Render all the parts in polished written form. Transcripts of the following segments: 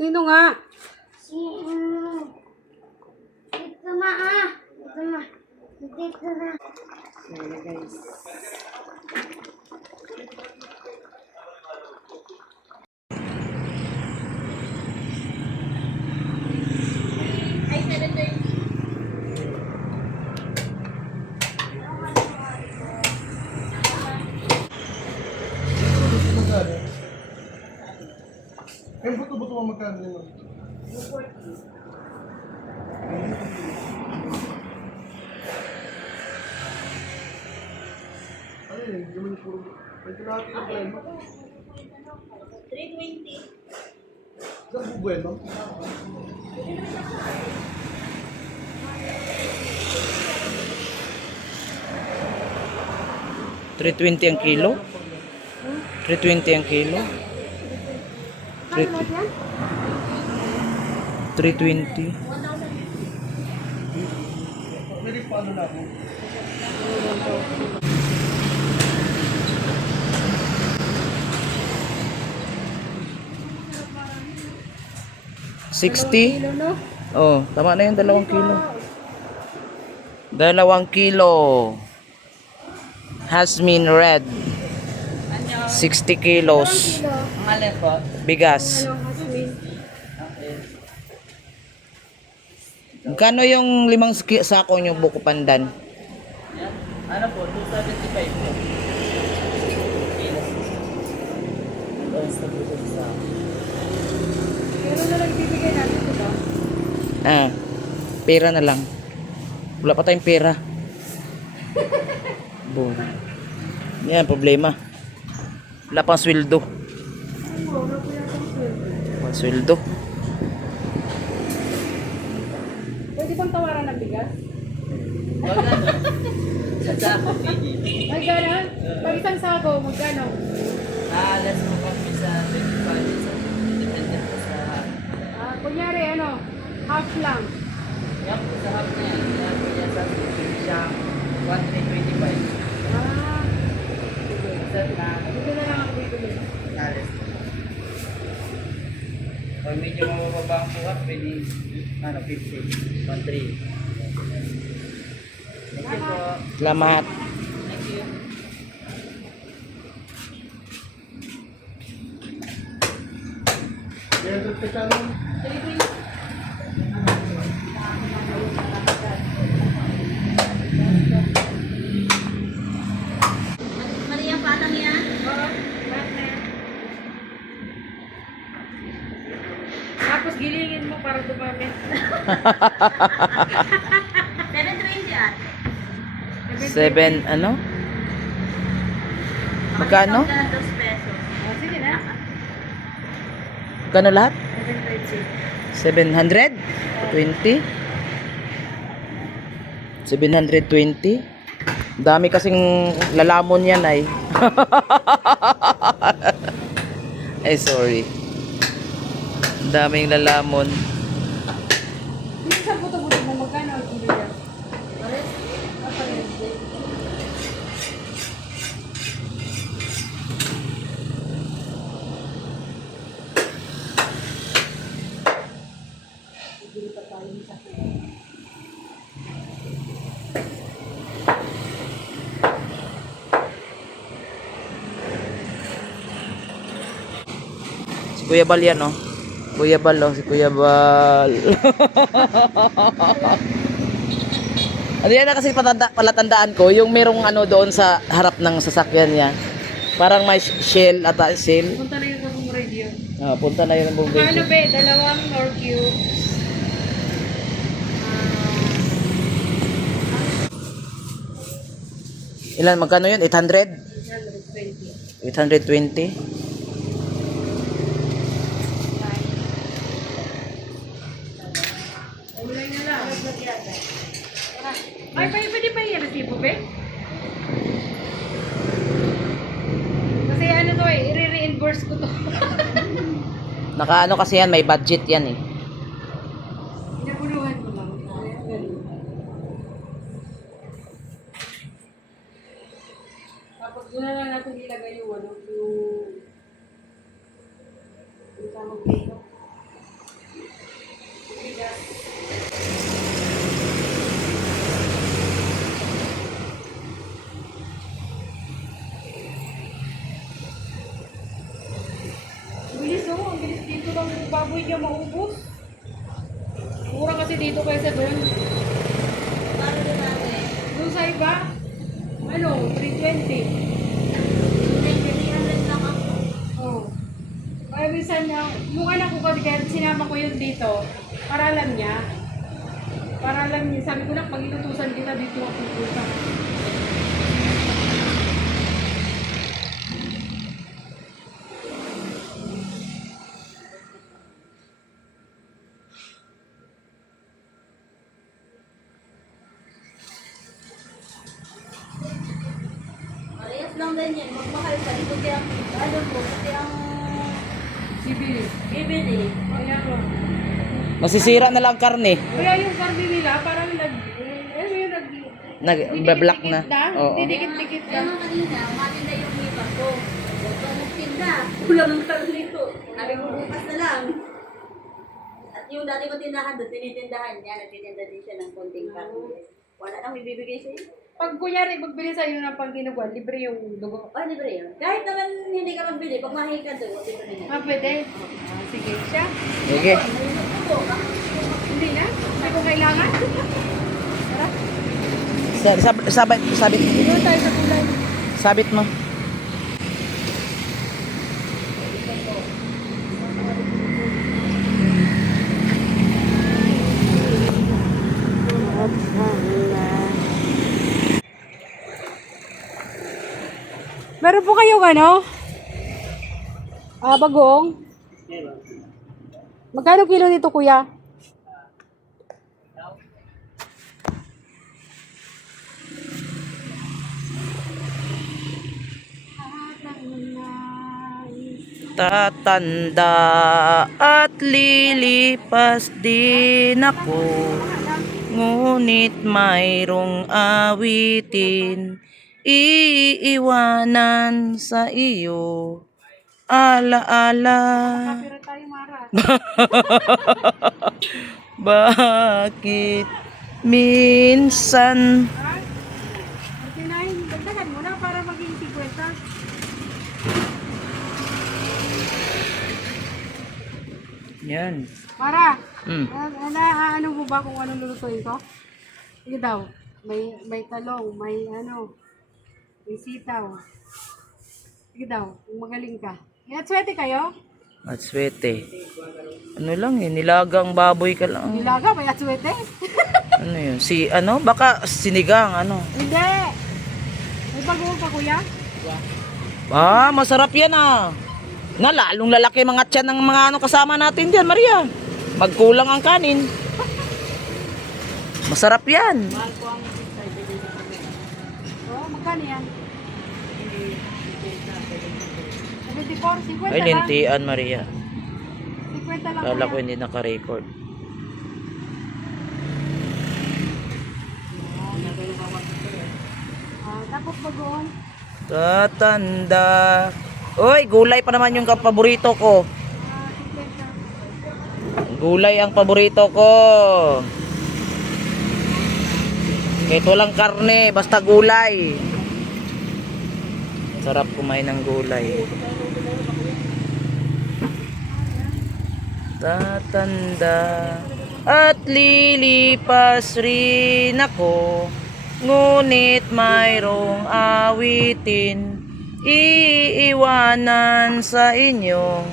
Sino nga? Si, dito na ah. Dito na. Dito na. Sorry guys. Ay, 7:30. Yung buto-buto mo magkano yun? Ay, hindi naman yung puro. May kinahati na buwan mo. 3:20. Saan po buwan mo? $3.20 ang kilo? 3.20 ang kilo? 3.20. May paano na ako? $60? Kilo, no? Oh, tama na yung 2 kilo. 2 kilo. Jasmine red. 60 kilos. Bigas. Ano, Hasmin? Magkano yung 5 sako yung buko pandan? Ano po, 275 po. Pero na lang bibigay natin, diba? Ah, pera na lang. Wala pa tayong pera. Bo. Yan, problema. Wala pang sweldo. Pang sweldo. Pwede bang tawaran ng bigas? Magkano? Sa sako, Ay, gano'n? Pag isang sako, magkano? less mo kami sa 25 sa dependent po sa Kunyari, ano, half lang. yan po sa hap na yan. Yan po yan sa siya 125. Ah, Sa na dito na lang ako bibili. less. Pag medyo mababa ang buhat, pwede 50, 13. Thank you po. Salamat. Thank you. Kaya doon ka nun. Mali ang patang yan? Oo, lahat na yan. Tapos gilingin mo para dumami. 7:20 ah. 7 ano? Magkano? Discount ka ng 2 pesos. Oh, sige na. Magkano lahat? 7:30. 720? 720? Dami kasing lalamon yan ay. Ay, sorry. Daming lalamon. Dito sa buto-buto mo, magkano ang bigas? Si Kuya Bal yan, oh. Kuya Bal, oh. Si Kuya Bal. Ano yan na kasi palatandaan ko, yung merong ano doon sa harap ng sasakyan niya. Parang may shell ata, shell. Punta na yung sabong radio. Ah, punta na yun ang buong Ano video. be, dalawang or cube. Ilan, magkano yun? 800? 120. 820? Ulay na lang. Ay, pwede pa yung resibo, be? Kasi ano to eh, i-reimburse ko to. Nakaano kasi yan, may budget yan eh. Pinapuluhan ko lang. Tapos doon na lang natin ilagay yung ano, yung tawag dito. baboy niya maubos. Mura kasi dito kaysa doon. Para doon natin. Doon sa iba, ano, 320. 300 lang ako. Oh. Kaya minsan, yung anak ko kasi kaya sinama ko yun dito, para alam niya. Para alam niya, sabi ko na, pag inutusan kita dito ako pupunta. Parehas lang din yan. Magmahal ka. Ito kaya, ano po, kasi ang Sibil. bibili. Kaya ko. Masisira na lang karne. Kaya yung karne nila, parang Nag-black na. Oo. Didikit-dikit Kaya na. nga kanina, matinda yung iba ko. Huwag ka magtinda. Kulang ang talo nito. Sabi ko bukas na lang. At yung dati ko tindahan doon, tinitindahan niya. Nagtitinda din siya ng konting karne. Wala nang ibibigay sa'yo. Pag kunyari, magbili sa'yo ng pangginuguan, libre yung dugo. Oh, libre yun. Kahit naman hindi ka magbili, pag mahilig ka doon, libre na. Pwede. Sige, siya. Sige. Hindi na? Hindi ko kailangan. Tara. Sabit mo. Doon tayo sa kulay. Sabit mo. Meron po kayong ano? Bagong? Magkano kilo nito, kuya? Tatanda at lilipas din ako, ngunit mayroong awitin iiwanan sa iyo, alaala. Pero tayo, Mara. Bakit minsan 49, dagdagan mo na para maging 50. yan? Mara, Hmm. ano mo ba kung anong lulutuin ko? Sige daw. May talong, may ano, may sitaw. Sige daw, kung magaling ka. Inatswete kayo? At swete. Ano lang eh, nilagang baboy ka lang. Nilaga, may atswete? Ano yun? Baka sinigang, ano? Hindi. May bagoong ka, kuya? Ah, masarap yan ah. Na, lalong lalaki mga tiyan ng mga ano kasama natin diyan, Maria. Magkulang ang kanin. Masarap yan. Oo, magkano yan? 74, 50 Ay, lang. lintian, Maria. 50 lang, Kala ko kuya. hindi naka-record. Tapos bagoong. Tatanda. Uy, gulay pa naman yung paborito ko. 50. Gulay ang paborito ko. Kahit walang karne, basta gulay. Sarap kumain ng gulay. Tatanda at lilipas rin ako, ngunit mayroong awitin iiwanan sa inyong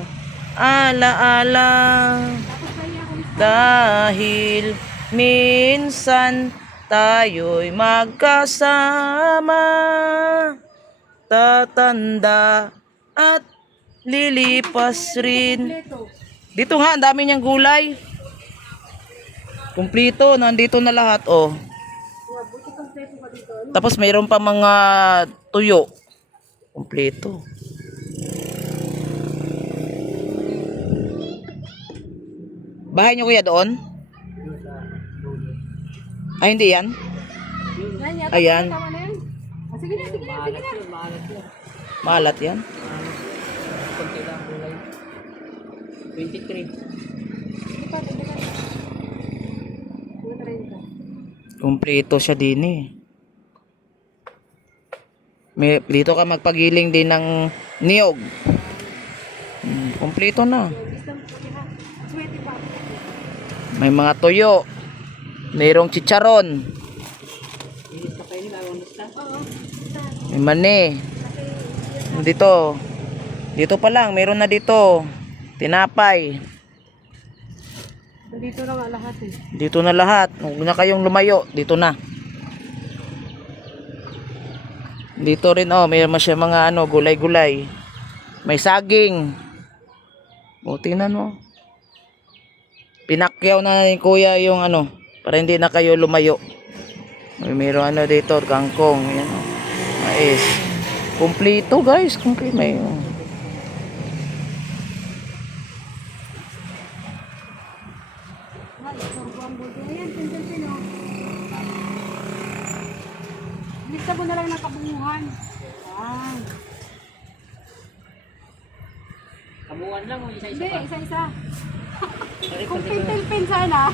alaala. Dahil minsan tayo'y magkasama, tatanda at lilipas rin. Dito nga, ang dami niyang gulay. Kumplito, nandito na lahat, oh. Tapos mayroon pa mga tuyo. Kumplito. Bahay niyo kuya doon? Ay, hindi yan? Ayan. Tama na yan. Sige na, sige na, sige na. Maalat yan. Konti lang kulay. 23. Sige pa, sige pa. 30. Kumplito siya din eh. Dito ka magpagiling din ng niyog. Kumplito na. Isang puti ha. May mga toyo. Mayroong chicharon. May mani. Dito. Dito pa lang, mayroon na dito. Tinapay. Dito na nga lahat eh. Dito na lahat. Huwag na kayong lumayo. Dito na. Dito rin oh, may siya mga ano, gulay-gulay. May saging. O, tingnan mo. Pinakyaw na ni kuya yung ano, para hindi na kayo lumayo. Mayroon ano dito, kangkong, yan oh. Mais. Kumplito guys, kumplito may Ayan, pinsan oh. Lista mo na lang ng kabunguhan. Ayan. Kabuuan lang o isa-isa Hindi, pa? isa-isa. Kung pintil-pin sana.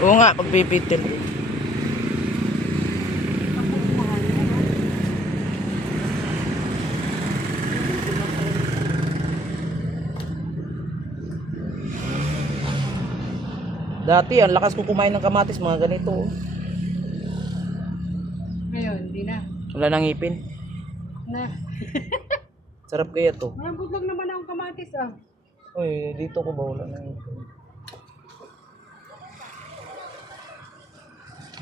Oo nga, pagpipitil. Kabunguhan. Ayan, oh. Dati, ang lakas ko kumain ng kamatis, mga ganito. Oh. Ngayon, hindi na. Wala nang ngipin. Na. Sarap kaya to. Malambot lang naman ang kamatis ah. Uy, dito ko ba wala nang ngipin?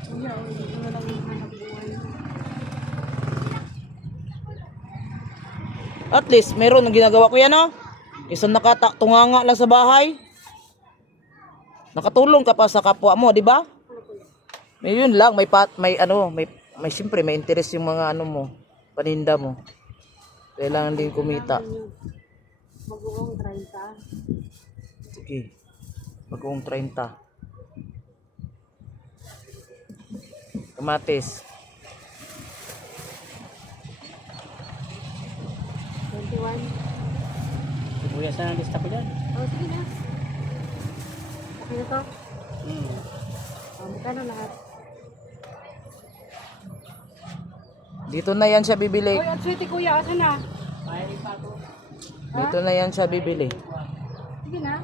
Kuya, hindi na lang yung kabunguhan. At least, meron ang ginagawa ko yan, oh. Isang nakatunganga lang sa bahay. Nakatulong ka pa sa kapwa mo, di ba? May yun lang, may siyempre may interest yung mga ano mo, paninda mo. Kailangan din kumita. Mag-uong 30. Sige. Mag-uong 30. Kamatis. 21. Sibuyas na ang lista ko dyan. Oh, sige na. Okay na to? Magkano lahat? Dito na yan siya bibili. Uy, at sweetie kuya, asa na? Mahilig pa ako. Dito na yan siya bibili. Sige na.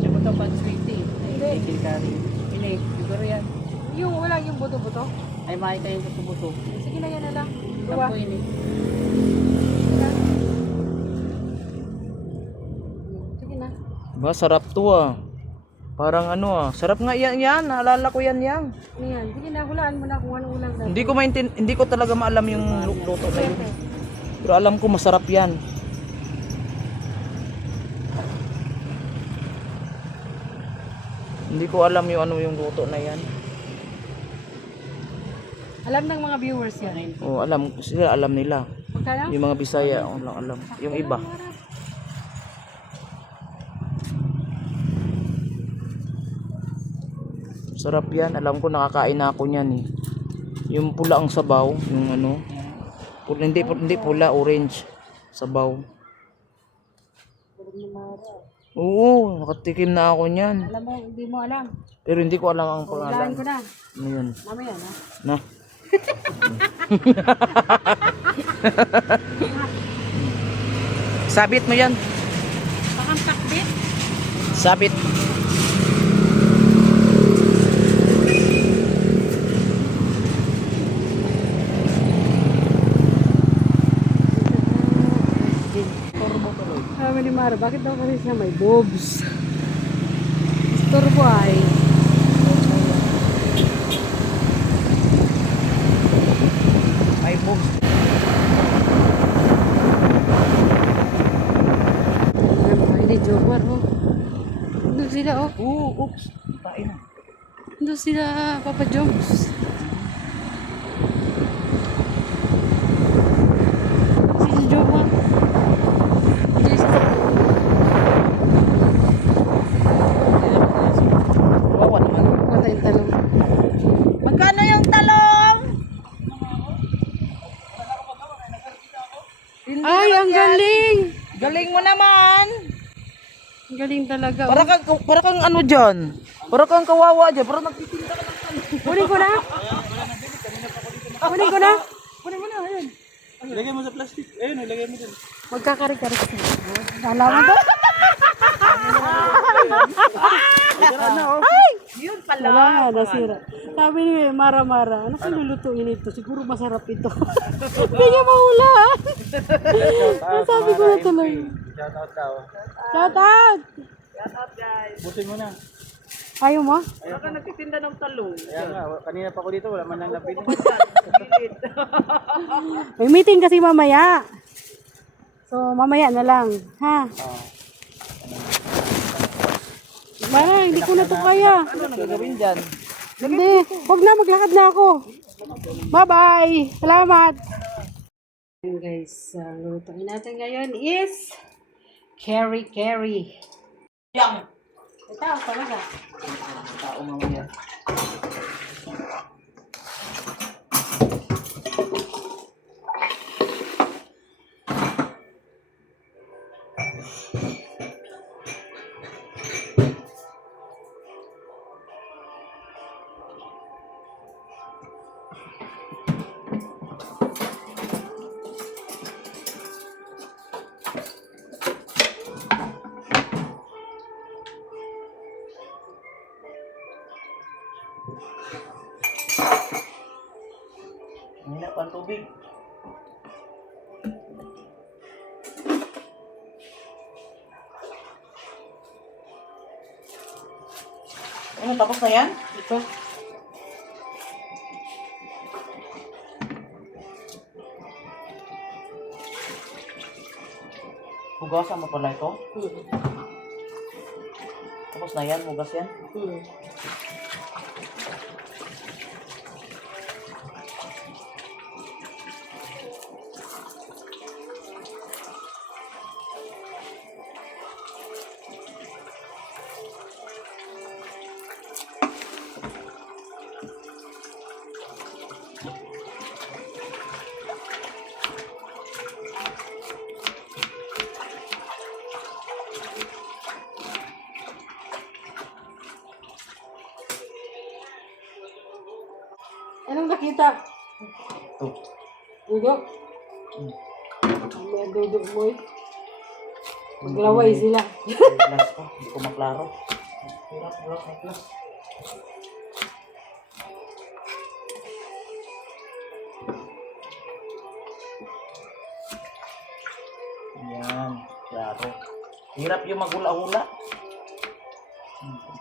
Siya ko ito pag sweetie. Hindi. Hindi. Hindi. Siguro yan. Yung wala yung buto-buto. Ay makita yung buto-buto. Sige na yan na lang. Dua. Sampo yun eh. Sige na. Ba, sarap to ah. Parang ano ah. Sarap nga yan. Naalala ko yan. Ano yan? Sige na, hulaan mo na kung anong ulam natin. Hindi ko talaga maalam yung luto na yun. Pero alam ko masarap yan. Hindi ko alam yung ano yung luto na yan. Alam ng mga viewers yan. Oh, alam nila. Magkano? Yung mga Bisaya, lang alam. Yung iba. Sarap yan. Alam ko nakakain na ako niyan eh. Yung pula ang sabaw, yung ano. Hindi pula, orange. Sabaw. Oo, nakatikim na ako niyan. Alam mo, hindi mo alam. Pero hindi ko alam ang Hulaan pangalan. ko na. Ano yun? Mamaya na. Na. Sabit mo yan. Bakang takbit? Sabit. Sabi ni Mara, bakit daw kasi siya may boobs? Istorbo ay. May boobs. Hindi, joker oh. Doon sila oh. Oops. Tain na. Doon sila, Papa Jones. Si Joker. Wawa naman. Patay yung talong. Magkano yung talong? Ay, ang galing! Galing mo naman. Ang galing talaga. Para kang ano dyan. Para kang kawawa dyan. Para nagtitinda ka ng Kunin ko na? Kunin ko na? Kunin mo na, ayun. Ilagay mo sa plastic. Ayun, ilagay mo dun. Magkakarik-karik siya. Nalaman ko? Ay! Yun Wala nga, nasira. Sabi ni Mara, ano kung lulutuin ito? Siguro masarap ito. Hindi niya mahula. Sabi ko na tuloy. Shout out daw. Shout out! Busin mo na. Ayaw mo? Baka nagtitinda ng talong. Kaya nga, kanina pa ako dito, wala man lang nabili. May meeting kasi mamaya. So, mamaya na lang. Ha? Mara, hindi ko na to kaya. Ano nang gagawin dyan? Hindi. Huwag na, maglakad na ako. Bye-bye. Salamat. Ayan guys, ang lutuin natin ngayon is carry. Yang! Ito, talaga. Tao mamaya. Hindi na pang tubig. Ano, tapos na yan? Ito. Hugasan mo pala ito? Tapos na yan, hugas yan? Anong nakita? Ito. Dudo? May dudo mo eh. Maglaway sila. Glass ko, hindi ko maklaro. Hirap, may glass. Yan, klaro. Hirap yung magula-hula.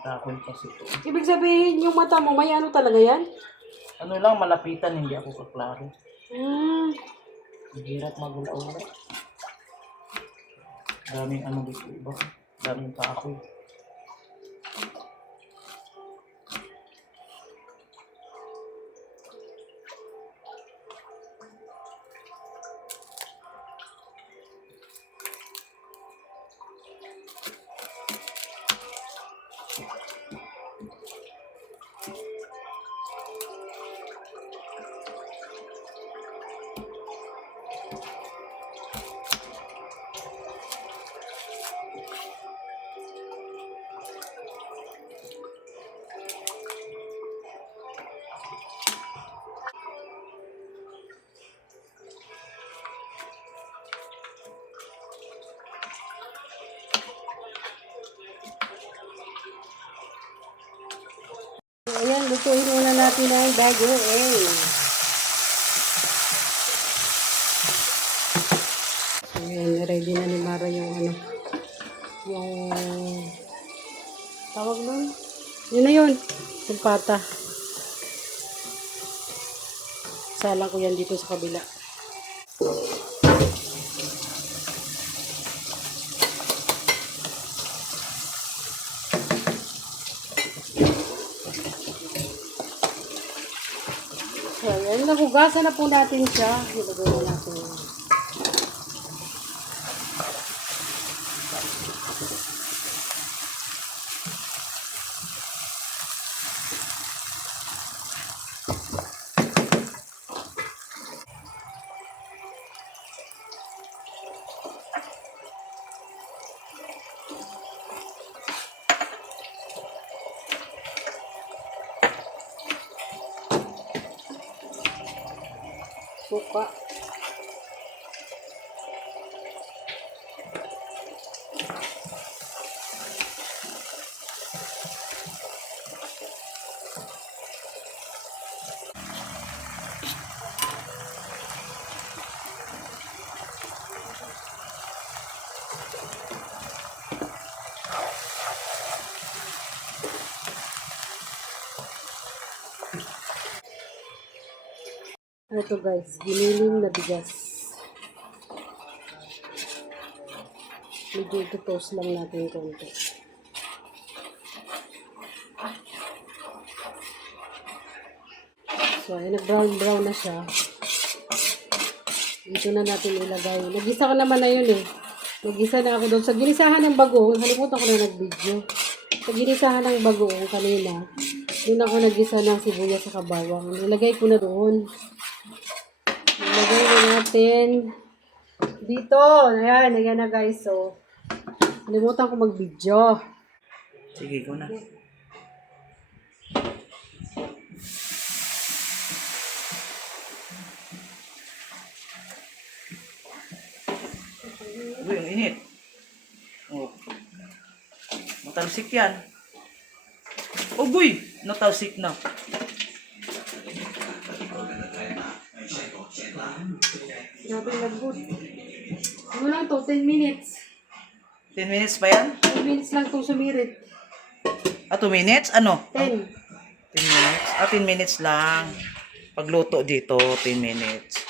Takol kasi ito. Ibig sabihin, yung mata mo, may ano talaga yan? Ano lang, malapitan, hindi ako kaklaro. Hmm. Hirap magula-hula. Daming ano dito iba. Daming kahoy. Ayan, lutuin muna natin ang bagoong. Ayan, ready na ni Mara yung ano, yung tawag nun. Yun na yun, yung pata. Salang ko yan dito sa kabila. Ayan, nahugasan na po natin siya. Ilagay na natin. Suka. Ito guys, giniling na bigas. Medyo ito-toast lang natin konti. So, ay nag-brown-brown na siya. Dito na natin ilagay. Nagisa ko naman na yun eh. Nagisa na ako doon. Sa ginisahan ng bagoong, halimutan ko na nag-video. Sa ginisahan ng bagoong kanina, doon ako nagisa ng sibuyas sa kabawang. Nilagay ko na doon. Nilagay na natin dito. Ayan, ayan na guys. So, halimutan ko mag-video. Sige, ko na. Uy, ang init. Oh. Matalsik yan. Oh, boy! Natalsik na. Grabe lambot. Ano lang to? 10 minutes. 10 minutes pa yan? 10 minutes lang itong sumirit. 2 minutes? Ano? 10. 10 minutes? 10 minutes lang. Pagluto dito, 10 minutes.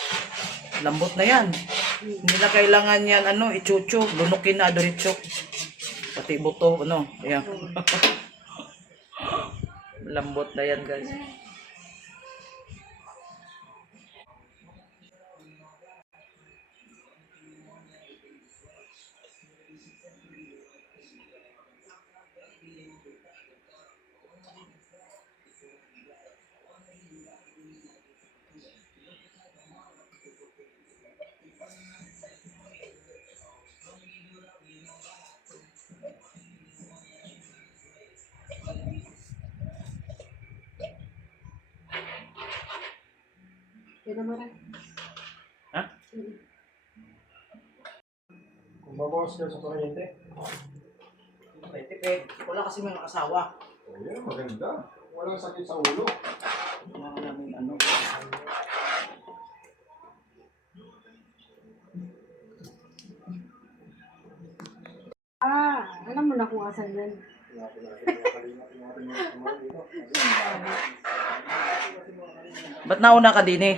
Lambot na yan. Hindi na kailangan yan, ichucho. Lunukin na, diretso. Pati buto, ayan. Lambot na yan, guys. Kaya naman rin. Ha? Kung babawas ka sa kuryente. Ay, tipid. Wala kasi mga asawa. Ayan, maganda. Walang sakit sa ulo. Wala namin Alam mo na kung asan yan. Ba't nauna ka din eh?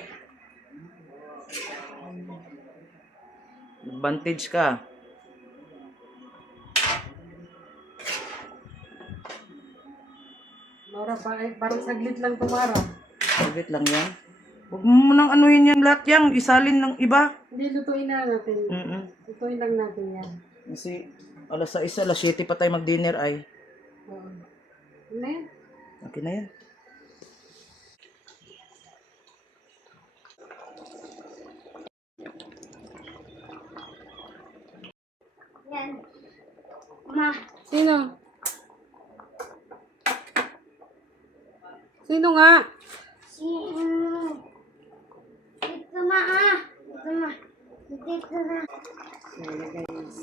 Advantage ka. Mara, parang saglit lang tumara. Saglit lang yan. Huwag mo nang anuhin yan lahat yan. Isalin ng iba. Hindi, lutuin na natin. Lutuin lang natin yan. Kasi alas 6, alas 7 pa tayo mag-dinner ay. Oo. Ano na yan? Okay na yan. Yan. Ma. Sino? Sino nga? Dito ma ah. Dito ma. Dito na. Sige guys.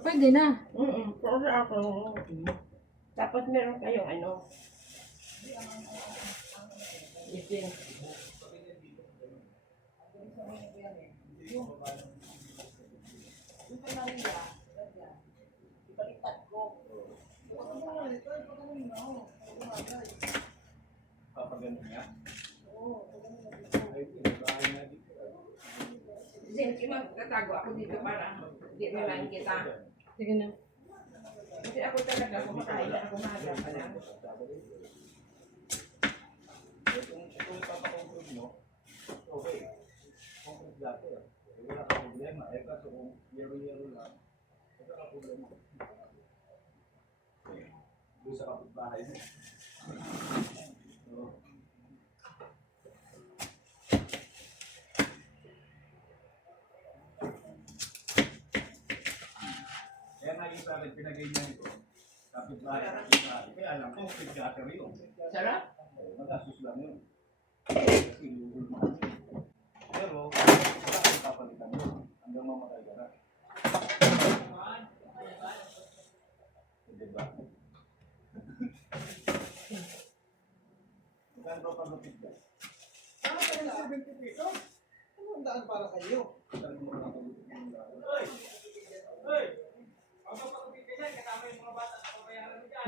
Pwede na. Pero ako, tapos meron kayong itin. Kasi magtatago ako dito para hindi mo lang kita. Sige na. Kasi ako talaga kumakain na ako maga pa lang. Kung ipapakongkrete mo, okay. Concrete dati. Wala ka problema. Kaso kung yero-yero lang, wala ka problema. Doon sa kapitbahay mo. Kaya nga yung sa akin, pinag-ganyan ko. Kapitbahay. Kaya alam ko, pagkakar yun. Sarap. Magastos lang yun. Kasi lululungan yun. Pero, wala kang papalitan yun. Hanggang mamatay ka na. Diba? Magkano ba pag-lupit ka? Ang daan para kayo. Saan mo mga pag-lupit yung daan? Hoy! Ang pag-lupit ka dyan, kasama yung mga bata na pabayaran mo dyan.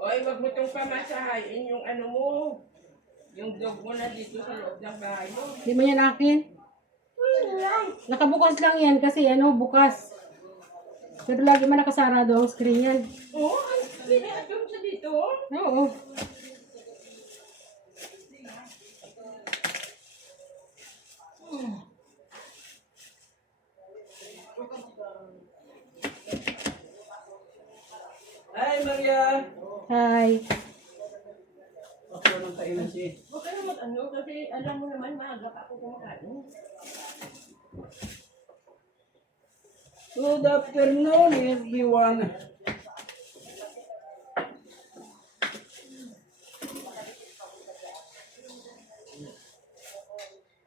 Oy, wag mo itong pamasahayin yung ano mo. Yung dog mo na dito sa loob ng bahay mo. Di mo yan akin? Nakabukas lang yan kasi ano, bukas. Pero lagi man nakasarado ang screen yan. Oo, ang pinaatong sa dito. Oo. Hi, Maria! Hi. Ako nang kainan siya. Huwag ka na mag-ano kasi alam mo naman maaga pa ako kumakain. Good afternoon, everyone.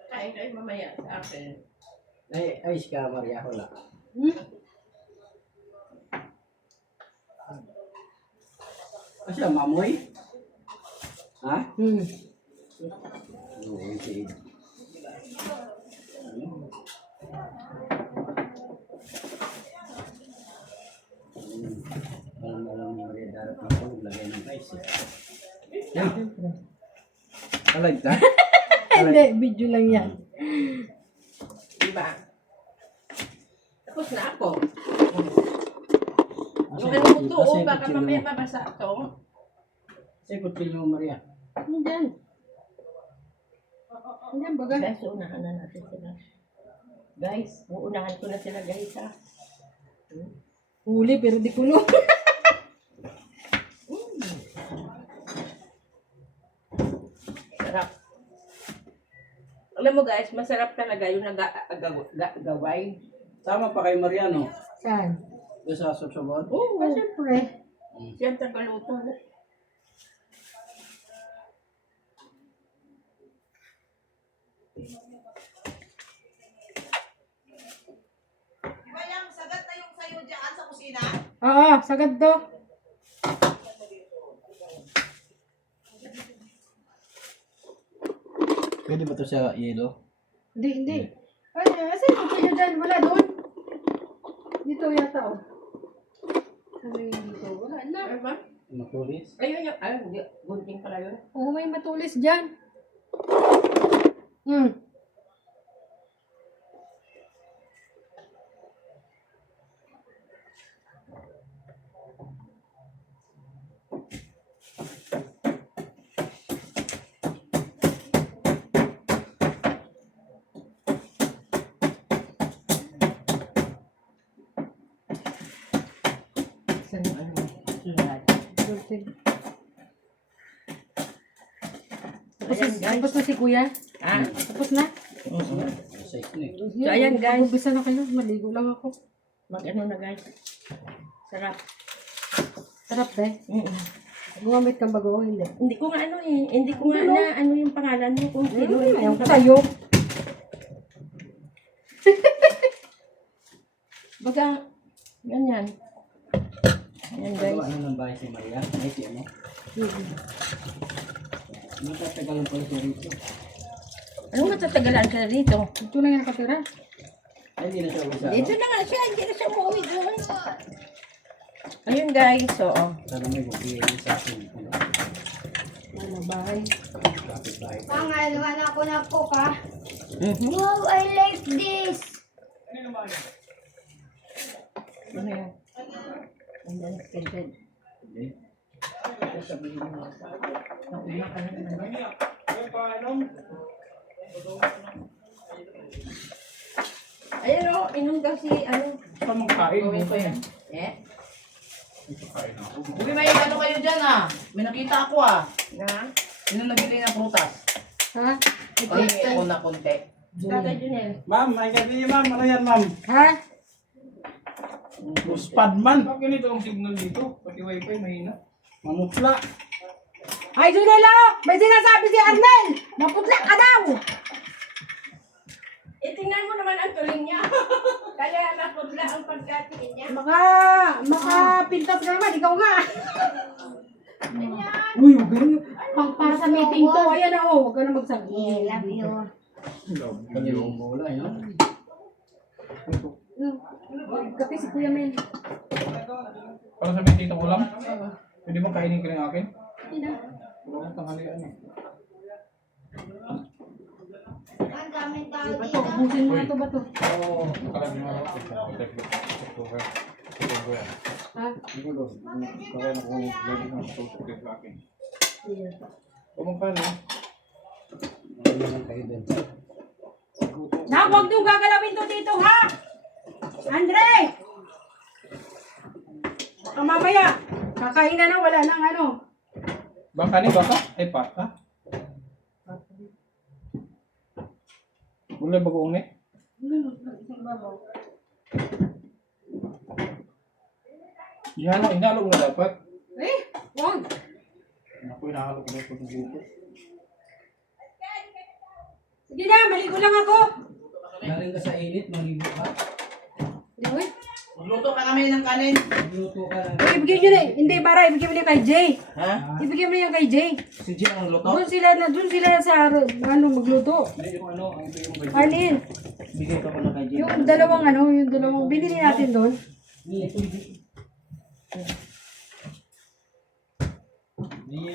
Kain kayo mamaya sa akin. Ay, ayos ka, Maria. Wala. Hmm? Kasi mamoy? Ha? Hmm. Oo, sige. Alam ni Maria darap na ako, naglagay ng rice eh. Yan. Alag ka? Hindi, video lang yan. Diba? Tapos na ako. Yung Kasi- ano mo to, kasi baka kutsilyo mamaya mo. mabasa to. Kasi kutsilyo mo, Maria. Diyan. Diyan, baga. Guys, unahan na natin sila. Guys, uunahan ko na sila guys ha. Huli pero di kulo. Sarap. Alam mo guys, masarap talaga yung nag-gaway. Tama pa kay Mariano. Saan? Doon sa Sosobon. Oo, siyempre. Siya ang tagaluto. Oo, sagad to. Pwede ba ito sa yelo? Hindi. Ay, asan yung kayo dyan? Wala doon. Dito yata, oh. Ano yung dito? Wala na. Ano ba? Makulis? Ayun yung, ay, hindi, gunting pala yun. Oo, may matulis dyan. Hmm. Saan yung ano? Sulat. Tapos na si kuya? Ah, Tapos na? Size na eh. So, ayan, guys. Mag-umpisa na kayo. Maligo lang ako. mag-ano na guys. Sarap. Sarap deh. Gumamit kang bago, hindi. Hindi ko nga ano eh. Hindi ko nga na ano yung pangalan mo kung sino yung Ayaw ko sa'yo. Baga, ganyan. Ayan guys. Gawa na ng bahay si Maria. Ay, si ano? Matatagal pala siya rito. Anong matatagalan ka dito? Ito na yung nakatira. Ay, hindi na siya usa. Dito na nga siya, hindi na siya umuwi doon. Ayun guys, oo. Sana may bubigay sa akin. Ano, bahay. Kapit bahay. Pangaluan ako ng cook ha. Mhm. Wow, I like this. Ano yan? Ayan, extended. Hindi. Sasabihin mo. Nauna ka na naman. Ayun o, inom daw si ano. Saan magkain? Gawin ko yan. Eh? Kain ako. Uy, may ano kayo dyan ah. May nakita ako ah. Na? Sino nabili ng prutas? Ha? Pahingi ako na konti. Tatay Junel. Ma'am, ay gabi niyo ma'am. Ano yan ma'am? Ha? Buspad man. Bakit ganito ang signal dito? Pati wifi mahina. Mamutla. Ay, Junelo! May sinasabi si Arnel! Maputla ka daw! Tingnan mo naman ang tuling niya. Kaya naputla ang pagkatingin niya. Makapintas ka naman, ikaw nga. Uy, huwag ganun. Para sa meeting to, ayan na oh, huwag ka na magsabi. Love you. Kanya yung bola, yun. Kape si Kuya Mel. Para sa may tito ko lang. Pwede mo kainin ka ng akin? Hindi na. Wala akong tanghalian eh. Ang daming tao Bato, ubusin mo na to, bato. Oo. Kalagi mo ako. October. October yan. Ha? Hindi ko doon. Kaya na kung lagi ng tututin sa akin. Kung magkano? Ano lang kayo doon. Na, huwag niyong gagalawin to dito, ha? Andre! Baka mamaya, kakain na wala nang ano. Baka ni baka? Ay pata. Mulai bagoong ni? Yan lang, inalo mo na dapat. Eh, huwag. Ako inahalo ko na ito ng buko. Sige na, maligo lang ako. Galing ka sa init, maligo ka. Uy, Magluto ka kami ng kanin. Magluto ka lang. ibigay nyo na, hindi, para ibigay mo na kay Jay. Ha? Ibigay mo na yan kay Jay. Si Jim ang luto? Doon sila sa, ano, magluto. Hindi yung ano, ang ito yung budget. Arlene, Bigay ko muna kay Jim. yung dalawang, binili natin doon.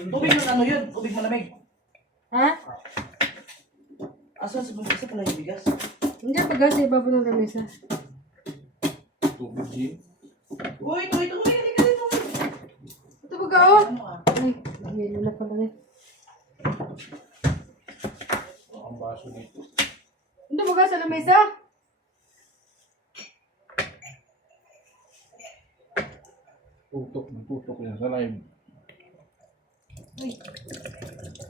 Tubig yung ano yun? Tubig malamig. Ha? Asan sa pag-isa pala yung bigas? Hindi, pagkas, ibaba ng lamesa. Tubig din. Uy, ito, halika dito. Ito ba ka, oh? Ano ah? Ay, may na pala eh. Ang baso dito. Ito ba ka sa lamesa? Tutok yan sa live. Ay,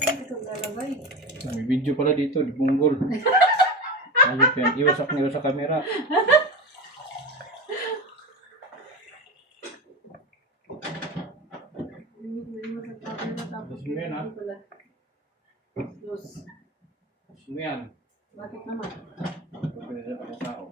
ano ito lalagay? May video pala dito, di bunggol. Ayun yan, iwasak nila sa camera. Tapos mo yan ha. Dos. Tapos mo yan. Bakit naman? Pwede sa pagkasao.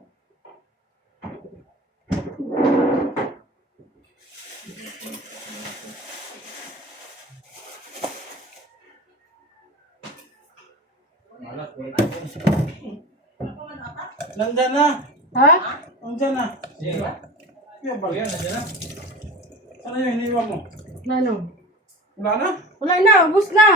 Malat, wala. Nandyan na! Ha? Nandyan na! Kaya pala yan, nandyan na. Ano yun, iniwan mo? Na ano? Wala na? Wala na, ubus na.